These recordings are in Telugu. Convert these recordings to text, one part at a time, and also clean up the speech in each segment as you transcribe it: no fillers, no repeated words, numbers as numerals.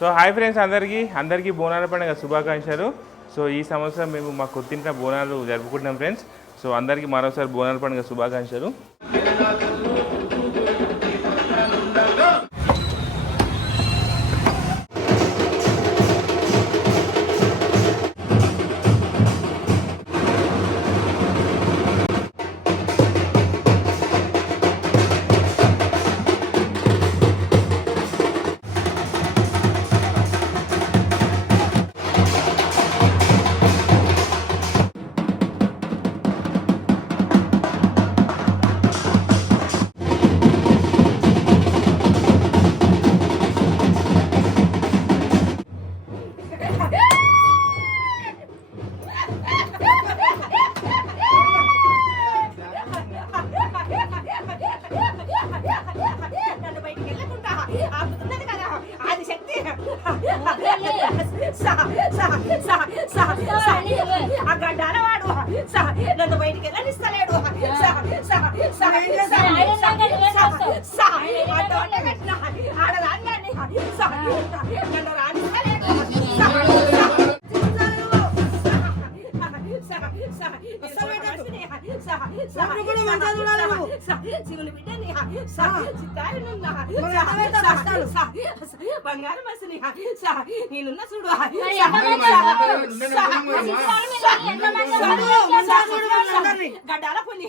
సో హాయ్ ఫ్రెండ్స్, అందరికీ బోనాల పండుగ శుభాకాంక్షలు. సో ఈ సంవత్సరం మేము మా కొత్తింట్లో బోనాలు జరుపుకుంటున్నాం ఫ్రెండ్స్. సో అందరికీ మరోసారి బోనాల పండుగ శుభాకాంక్షలు. నన్ను బయటికి వెళ్ళనిస్తలేడు. ఆడదాన్ని నన్ను రాణిస్తలేడు. శివుని బిడ్డని బంగారు మసిని నేనున్న చూడు. గడ్డాల పులి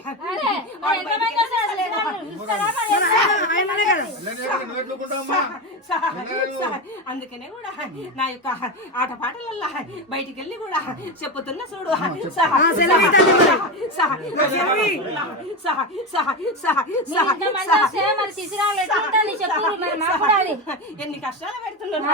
అందుకనే కూడా నా యొక్క ఆటపాటలల్లా బయటికి వెళ్ళి కూడా చెప్పుతున్నా చూడు. ఎన్ని కష్టాలు పెడుతున్నాడు.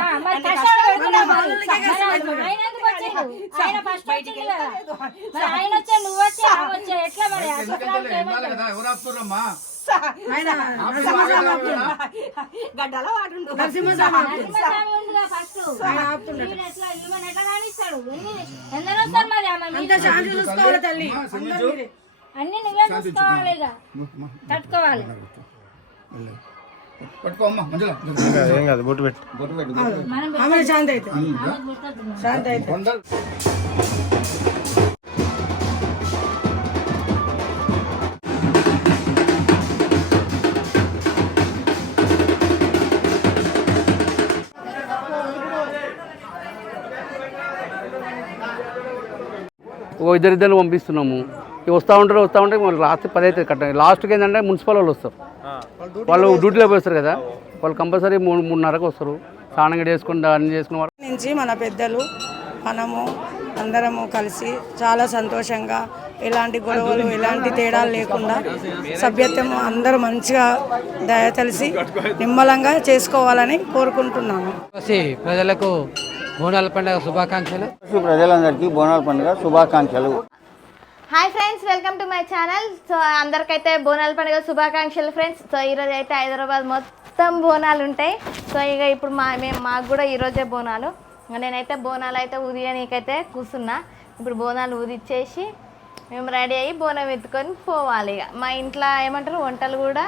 గడ్డలో వాడుండు అన్ని నువ్వే చూసుకోవాలి, ఇక తట్టుకోవాలి. ఏం కాదు, బొట్టు పెట్టు. శాంతి అయితే శాంతి అయితే ఇద్దరిద్దరు పంపిస్తున్నాము. వస్తూ ఉంటే మళ్ళీ రాత్రి 10 అవుతుంది కట్ట. లాస్ట్కి ఏంటంటే మున్సిపల్ వాళ్ళు వస్తారు, వాళ్ళు డ్యూటీలో పోస్తారు కదా, వాళ్ళు కంపల్సరీ 3:30కు వస్తారు. స్నానం చేసుకుని అన్ని చేసుకున్న వారు నుంచి మన పెద్దలు మనము అందరము కలిసి చాలా సంతోషంగా ఎలాంటి గొడవలు ఎలాంటి తేడాలు లేకుండా సభ్యత్వం అందరూ మంచిగా దయతలిసి నిమ్మలంగా చేసుకోవాలని కోరుకుంటున్నాము. ప్రజలకు బోనాల పండుగ శుభాకాంక్షలు. ప్రజలందరికీ బోనాల పండుగ శుభాకాంక్షలు. Hi friends, welcome to my channel. So అందరికైతే బోనాల పండుగ శుభాకాంక్షలు ఫ్రెండ్స్. సో ఈరోజు అయితే హైదరాబాద్ మొత్తం బోనాలు ఉంటాయి. సో ఇక ఇప్పుడు మాకు కూడా ఈరోజే బోనాలు. నేనైతే బోనాలు అయితే ఉదయానికైతే కూర్చున్నా. ఇప్పుడు బోనాలు ఊదిచ్చేసి మేము రెడీ అయ్యి బోనం ఎత్తుకొని పోవాలి. ఇక మా ఇంట్లో ఏమంటారు వంటలు కూడా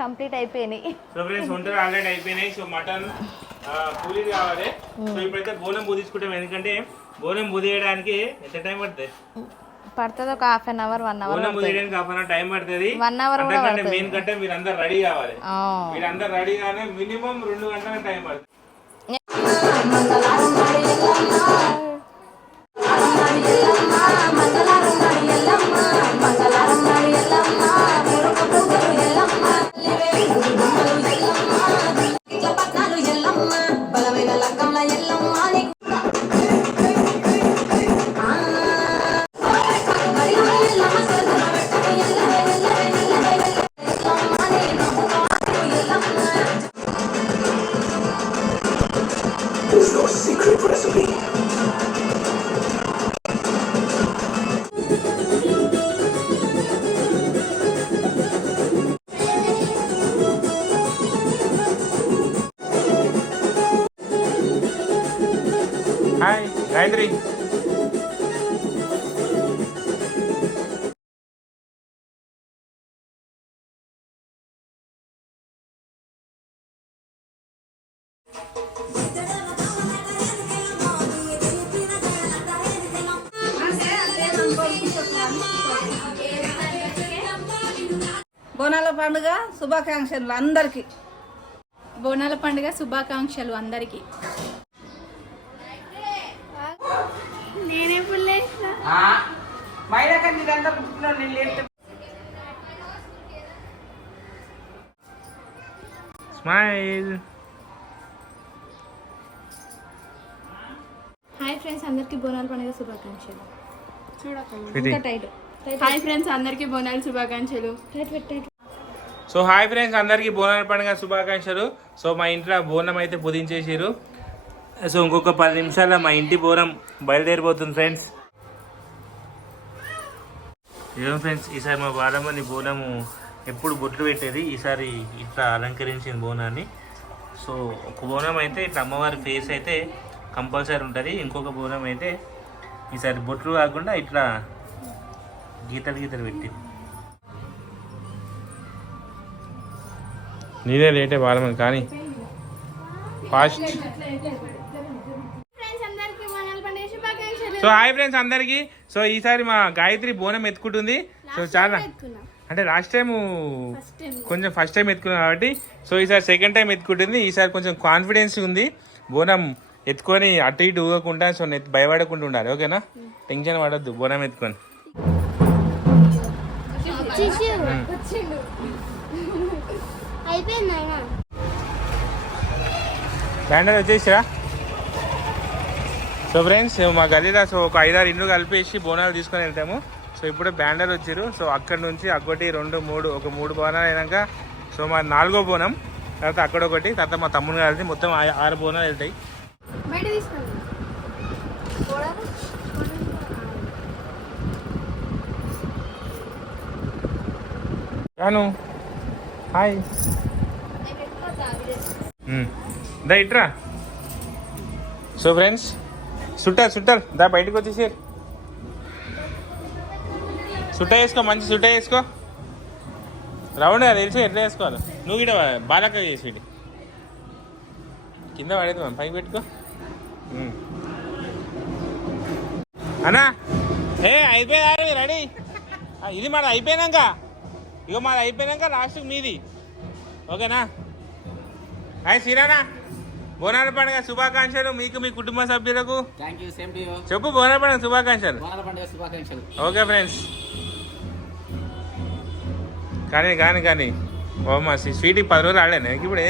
కంప్లీట్ అయిపోయినాయి. సో ఫ్రెండ్స్, వంటలు ఆల్రెడీ అయిపోయినాయి. సో మటన్ పూరి కావాలి. సో ఇప్పుడైతే బోనం పూదించుకుంటాం. ఎందుకంటే బోనం పూదియడానికి ఎంత టైం పడుతుంది? ఒక హాఫ్ అన్ అవర్ 1 అవర్. బోనం పూదియడానికి హాఫ్ అన్ అవర్ టైం పడుతుంది. 1 అవర్ కూడా పడుతుంది. మెయిన్ కంటే మీరు అందరు రెడీ కావాలి. మీరు అందరు రెడీ గానే మినిమం 2 గంటల టైం పడుతుంది. హాయ్ గాయత్రి. పండుగ శుభాకాంక్షలు అందరికీ. బోనాల పండుగ శుభాకాంక్షలు అందరికీ. స్మైల్. హాయ్ ఫ్రెండ్స్, అందరికీ బోనాల పండుగ శుభాకాంక్షలు. హాయ్ ఫ్రెండ్స్, అందరికీ బోనాల శుభాకాంక్షలు. సో హాయ్ ఫ్రెండ్స్, అందరికీ బోనాల పండుగ శుభాకాంక్షలు. సో మా ఇంట్లో బోనం అయితే పుదించేసారు. సో ఇంకొక 10 నిమిషాల్లో మా ఇంటి బోనం బయలుదేరిపోతుంది ఫ్రెండ్స్. ఏం ఫ్రెండ్స్, ఈసారి మా బాలమ్మని బోనము ఎప్పుడు బొట్లు పెట్టేది, ఈసారి ఇట్లా అలంకరించింది బోనాన్ని. సో ఒక బోనం అయితే ఇట్లా అమ్మవారి ఫేస్ అయితే కంపల్సరీ ఉంటుంది. ఇంకొక బోనం అయితే ఈసారి బొట్లు కాకుండా ఇట్లా గీతలు పెట్టి. నీదే లేటే బాలమని కానీ ఫాస్ట్. సో హాయ్ ఫ్రెండ్స్ అందరికి. సో ఈసారి మా గాయత్రి బోనం ఎత్తుకుంటుంది. సో చాలా అంటే లాస్ట్ టైం కొంచెం ఫస్ట్ టైం ఎత్తుకున్నాం కాబట్టి సో ఈసారి సెకండ్ టైం ఎత్తుకుంటుంది. ఈసారి కొంచెం కాన్ఫిడెన్స్ ఉంది. బోనం ఎత్తుకొని అటు ఇటు ఊగకుండా సో భయపడకుండా ఉండాలి. ఓకేనా? టెన్షన్ పడద్దు బోనం ఎత్తుకొని. బ్యాండర్ వచ్చేసిరా. సో ఫ్రెండ్స్ మా గల్లీలో సో ఒక 5-6 ఇండ్లు కలిపేసి బోనాలు తీసుకొని వెళ్తాము. సో ఇప్పుడే బ్యాండర్ వచ్చారు. సో అక్కడ నుంచి 1, 2, 3 ఒక 3 బోనాలు అయినాక సో మా 4వ బోనం, తర్వాత అక్కడ ఒకటి, తర్వాత మా తమ్ముడు కలిసి మొత్తం 6 బోనాలు వెళ్తాయి. రాను హాయ్ దా ఇట్రా. సో ఫ్రెండ్స్ చుట్టాలు దా బయటకు వచ్చేసారు. చుట్ట వేసుకో, మంచి చుట్ట వేసుకో. రౌండ్ తెలిసి ఎట్లా వేసుకోవాలి. నువ్వు ఇక్కడ బాలక్క చేసేది కింద పడేది మనం పైకి పెట్టుకో. అన్నా అయిపోయింది రెడీ. ఇది మాది అయిపోయినాక మాది అయిపోయినాక లాస్ట్కి మీది. ఓకేనా? హాయ్ శ్రీరానా, బోనాల పండుగ శుభాకాంక్షలు మీకు, మీ కుటుంబ సభ్యులకు. చెప్పు బోనాల పండుగ శుభాకాంక్షలు. ఓకే ఫ్రెండ్స్, కానీ ఓమా స్వీట్కి 10 రోజులు ఆడాను. ఇప్పుడు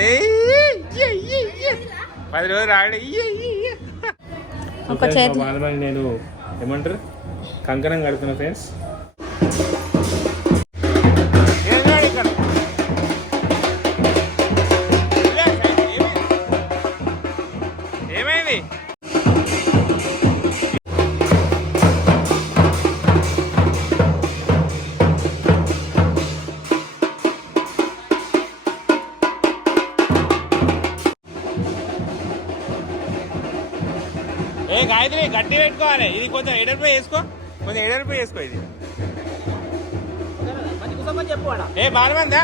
10 రోజులు ఆడే బాలబాయి నేను ఏమంటారు కంకణం కడుతున్నా ఫ్రెండ్స్. ఏమైంది? గాయత్రి గట్టి పెట్టుకోవాలి. ఇది కొంచెం ఎడల్పై వేసుకో, ఇది బాలమందా.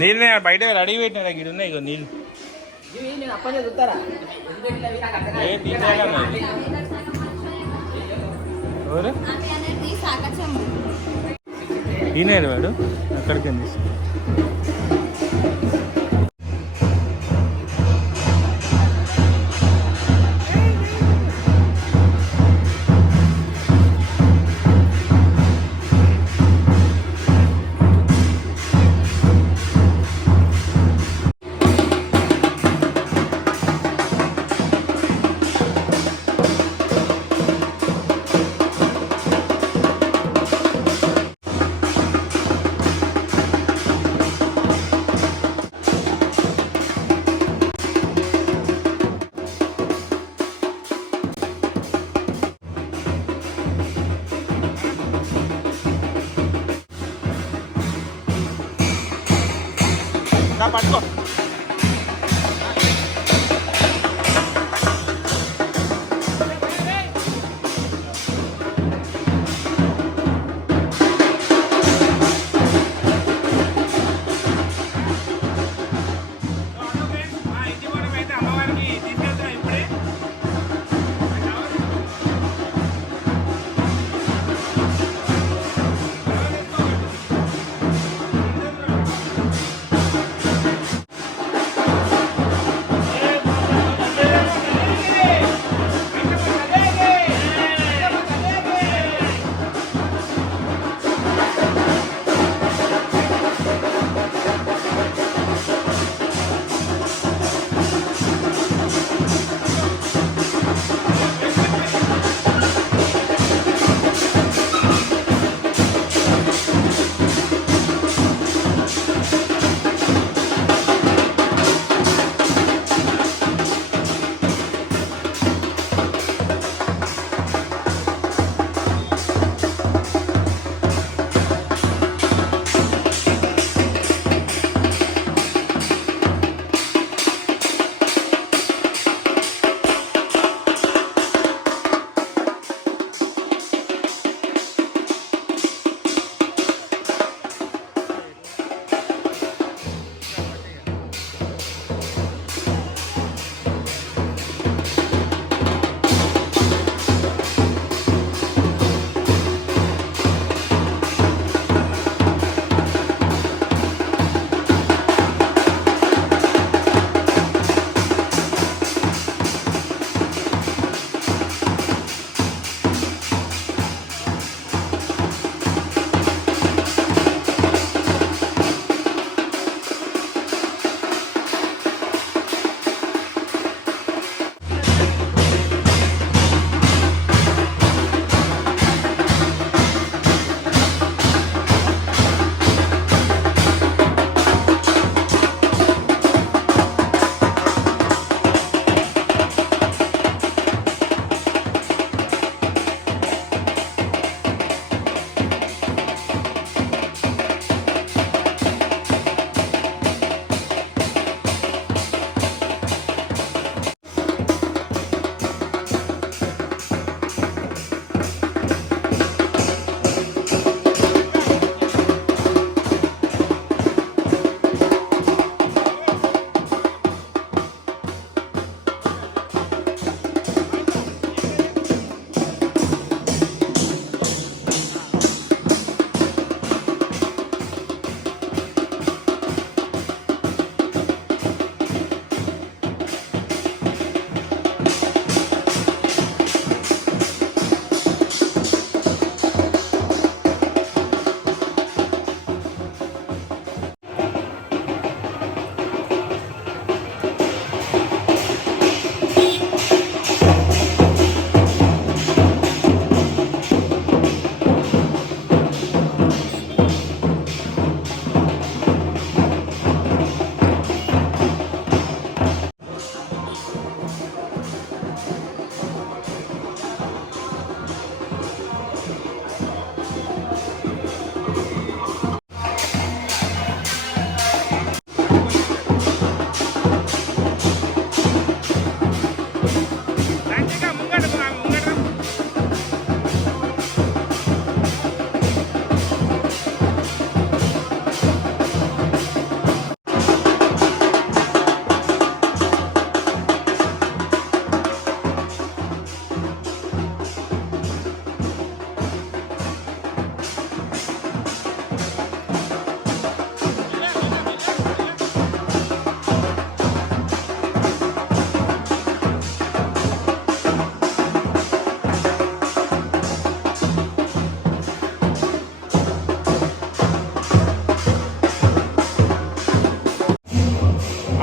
నీళ్ళు బయట రెడీ పెట్టినా గిడి ఉన్నాయి. ఇగో నీళ్ళు ఎవరు ఈయన వాడు అక్కడికి తీసు. అమ్మవారికి తీసుకెళ్తాం ఇప్పుడే.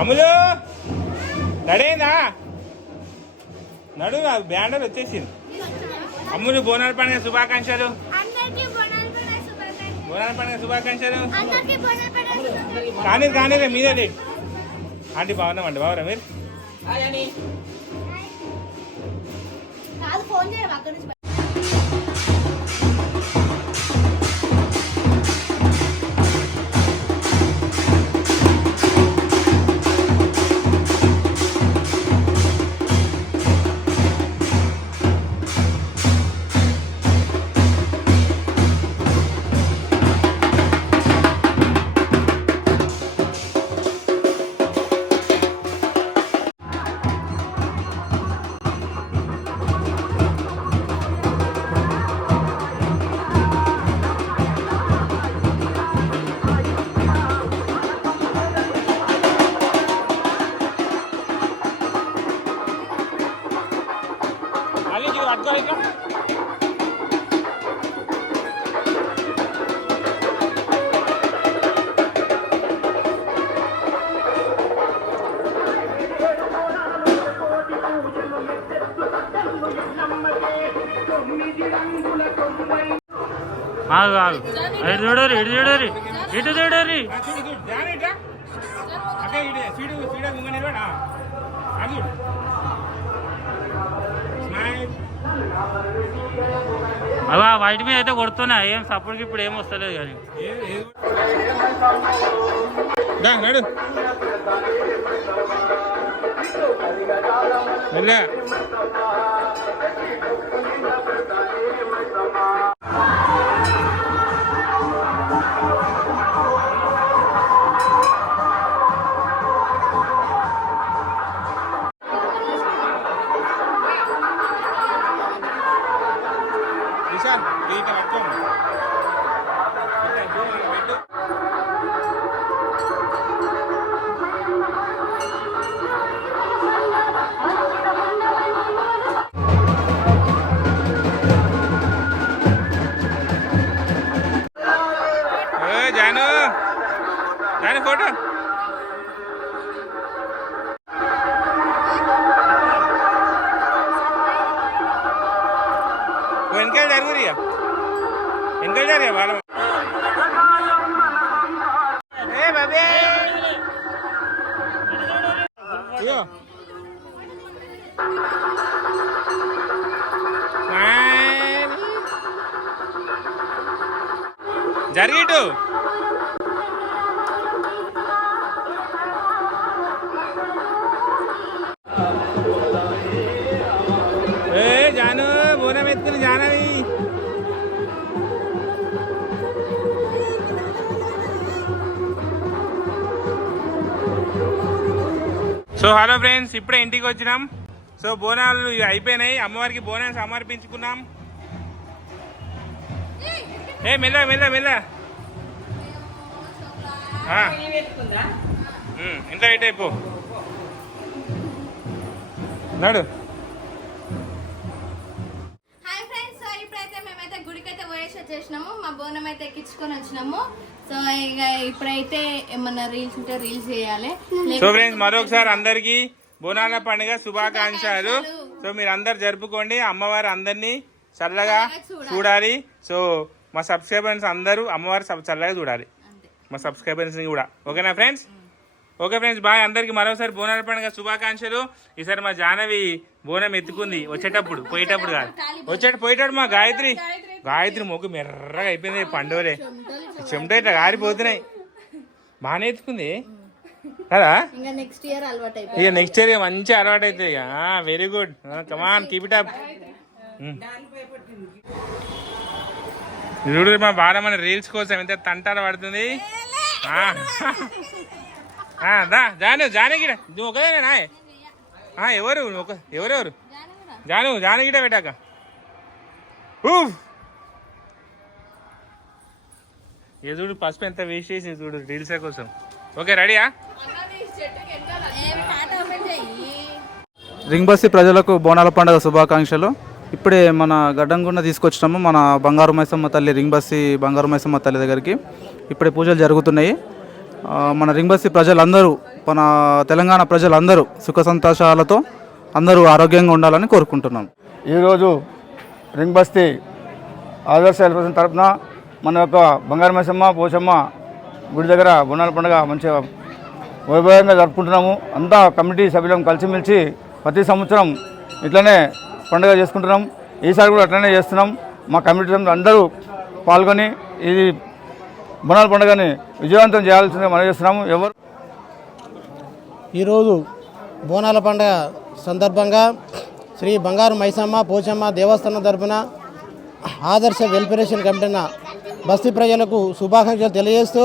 అమ్ములు నడేందా నడు బ్యాండర్ వచ్చేసింది. అమ్ములు బోనాల పండుగ శుభాకాంక్షలు. బోనాల పండుగ శుభాకాంక్షలు. కానీ కానీ మీదే ఆంటీ బాగున్నామండి. బాగురా మీరు? ఆగు ఆగు ఇటు చూడరు ఇటు చూడరు ఇటు చూడరు అవా వాటి మీద అయితే కొడుతున్నా ఏం సపోర్ట్కి ఇప్పుడు ఏం వస్తలేదు కానీ నడు జాను జాను ఫోటో వెనకాల జరుగురియా వెనకాల జరిగా వాళ్ళ ఏ బాబే అయ్యో జరిగిటు జాను బోనం ఎత్తుకుని జానవి సో హలో ఫ్రెండ్స్ ఇప్పుడే ఇంటికి వచ్చినాం సో బోనాలు అయిపోయినాయి అమ్మవారికి బోనాలు సమర్పించుకున్నాం ఏ మెల్ల మెల్ల మెల్ల ఇంత హైట్ అయిపో నడు హాయ్ ఫ్రెండ్స్, సో ఇప్పుడైతే మేమైతే గుడికైతే పోయేసి వచ్చేసినాము, మా బోనం అయితే ఎక్కించుకొని వచ్చినాము. సో ఇక ఇప్పుడైతే ఏమన్నా రీల్స్ ఉంటే రీల్స్ చేయాలి. సో ఫ్రెండ్స్ మరొకసారి అందరికి బోనాల పండుగ శుభాకాంక్షలు. సో మీరు అందరు జరుపుకోండి, అమ్మవారు అందరినీ చల్లగా చూడాలి. సో మా సబ్స్క్రైబర్స్ అందరూ అమ్మవారు చల్లగా చూడాలి, మా సబ్స్క్రైబర్స్ కూడా. ఓకేనా ఫ్రెండ్స్? Okay friends, bye. అందరికి మరోసారి బోనాల పండుగ శుభాకాంక్షలు. ఈసారి మా జాహ్నవి బోనం ఎత్తుకుంది వచ్చేటప్పుడు, పోయేటప్పుడు కాదు, పోయేటప్పుడు మా గాయత్రి మొక్కు మెర్రగా అయిపోయింది. పండుగలే చెమట ఇట్లా గారిపోతున్నాయి. బాగానే ఎత్తుకుంది కదా. ఇక నెక్స్ట్ ఇయర్ మంచి అలవాటు అవుతుంది. ఇక very good, come on keep it up. చూడు మా బాగా మన రీల్స్ కోసం ఎంత తంటాల పడుతుంది. జానగిడ నువ్వు ఒకదేనా? ఎవరెవరు జానగిడ పెట్టాక ఏ చూడు పసుపు ఎంత వేస్ట్ చేసి చూడు రీల్స్ కోసం. ఓకే రెడీయా? రింగ్బస్తి ప్రజలకు బోనాల పండుగ శుభాకాంక్షలు. ఇప్పుడే మన గడ్డంగుండ తీసుకొచ్చినాము మన బంగారు మైసమ్మ తల్లి, రింగ్బస్తి బంగారు మైసమ్మ తల్లి దగ్గరికి. ఇప్పుడే పూజలు జరుగుతున్నాయి. మన రింగ్బస్తి ప్రజలందరూ, మన తెలంగాణ ప్రజలందరూ సుఖ సంతోషాలతో అందరూ ఆరోగ్యంగా ఉండాలని కోరుకుంటున్నాం. ఈరోజు రింగ్బస్తి ఆదర్శ ఎలిపేషన్ తరఫున మన యొక్క బంగారు మైసమ్మ పోచమ్మ గుడి దగ్గర బోనాల పండుగ మంచిగా వైభవంగా జరుపుకుంటున్నాము. అంతా కమిటీ సభ్యులం కలిసిమెలిసి ప్రతి సంవత్సరం ఇట్లనే పండుగ చేసుకుంటున్నాం. ఈసారి కూడా అట్లనే చేస్తున్నాం. మా కమిటీ సభ్యులు అందరూ పాల్గొని ఇది బోనాల పండుగని విజయవంతం చేయాల్సిందిగా మనం చేస్తున్నాము. ఈరోజు బోనాల పండుగ సందర్భంగా శ్రీ బంగారు మైసమ్మ పోచమ్మ దేవస్థానం తరపున ఆదర్శ వెల్ఫేరేషన్ కమిటీన బస్తీ ప్రజలకు శుభాకాంక్షలు తెలియజేస్తూ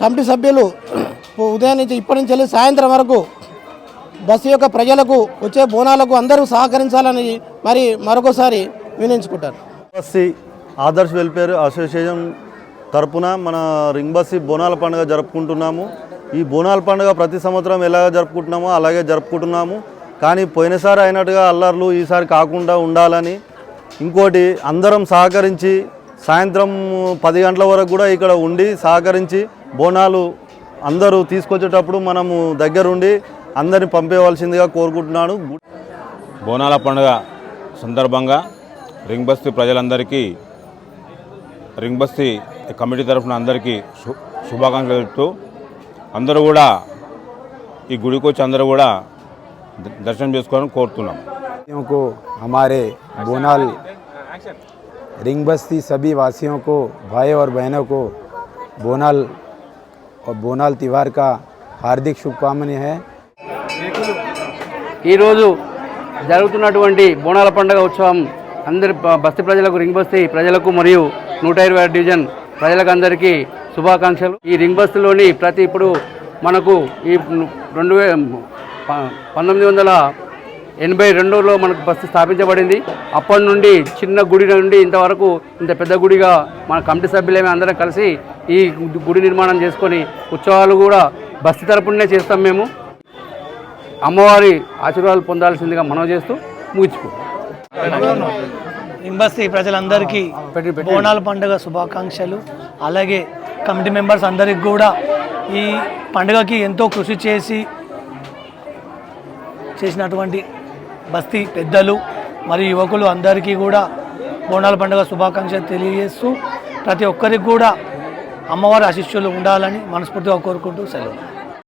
కమిటీ సభ్యులు ఉదయం నుంచి ఇప్పటి నుంచి వెళ్ళి సాయంత్రం వరకు బస్తీ యొక్క ప్రజలకు వచ్చే బోనాలకు అందరూ సహకరించాలని మరి మరొకసారి వినియోగించుకుంటారు. బస్తీ ఆదర్శ్ వెల్ఫేర్ అసోసియేషన్ తరపున మన రింగ్బస్తి బోనాల పండుగ జరుపుకుంటున్నాము. ఈ బోనాల పండుగ ప్రతి సంవత్సరం ఎలాగ జరుపుకుంటున్నామో అలాగే జరుపుకుంటున్నాము. కానీ పోయినసారి అయినట్టుగా అల్లర్లు ఈసారి కాకుండా ఉండాలని, ఇంకోటి అందరం సహకరించి సాయంత్రం 10 గంటల వరకు కూడా ఇక్కడ ఉండి సహకరించి బోనాలు అందరూ తీసుకొచ్చేటప్పుడు మనము దగ్గరుండి అందరిని పంపేయవలసిందిగా కోరుకుంటున్నాను. బోనాల పండుగ సందర్భంగా రింగ్ బస్తీ ప్రజలందరికీ, రింగ్ బస్తీ కమిటీ తరఫున అందరికీ శుభాకాంక్షలు చెప్తూ అందరూ కూడా ఈ గుడికి వచ్చి అందరూ కూడా దర్శనం చేసుకోవాలని కోరుతున్నాం. को हमारे बोनाल रिंग बस्ती सभी वासियों को, भाई और बहनों को बोनाल त्यौहार का हार्दिक शुभकामनाएं हैं. ఈరోజు జరుగుతున్నటువంటి బోనాల పండుగ ఉత్సవం అందరి బస్తీ ప్రజలకు, రింగ్ బస్తీ ప్రజలకు మరియు 120 డివిజన్ ప్రజలకు అందరికీ శుభాకాంక్షలు. ఈ రింగ్ బస్తీలోని ఇప్పుడు మనకు ఈ 1982లో మనకు బస్తీ స్థాపించబడింది. అప్పటి నుండి చిన్న గుడి నుండి ఇంతవరకు ఇంత పెద్ద గుడిగా మన కమిటీ సభ్యులేమే అందరం కలిసి ఈ గుడి నిర్మాణం చేసుకొని ఉత్సవాలు కూడా బస్తీ తరపునే చేస్తాం. మేము అమ్మవారి ఆశీర్వాదాలు పొందాల్సిందిగా మనవి చేస్తూ ముగించుకుంటాం. రింగ్ బస్తీ ప్రజలందరికీ బోనాల పండుగ శుభాకాంక్షలు. అలాగే కమిటీ మెంబర్స్ అందరికి కూడా ఈ పండుగకి ఎంతో కృషి చేసినటువంటి బస్తీ పెద్దలు మరియు యువకులు అందరికీ కూడా బోనాల పండుగ శుభాకాంక్షలు తెలియజేస్తూ ప్రతి ఒక్కరికి కూడా అమ్మవారి ఆశీస్సులు ఉండాలని మనస్ఫూర్తిగా కోరుకుంటూ సెలవు.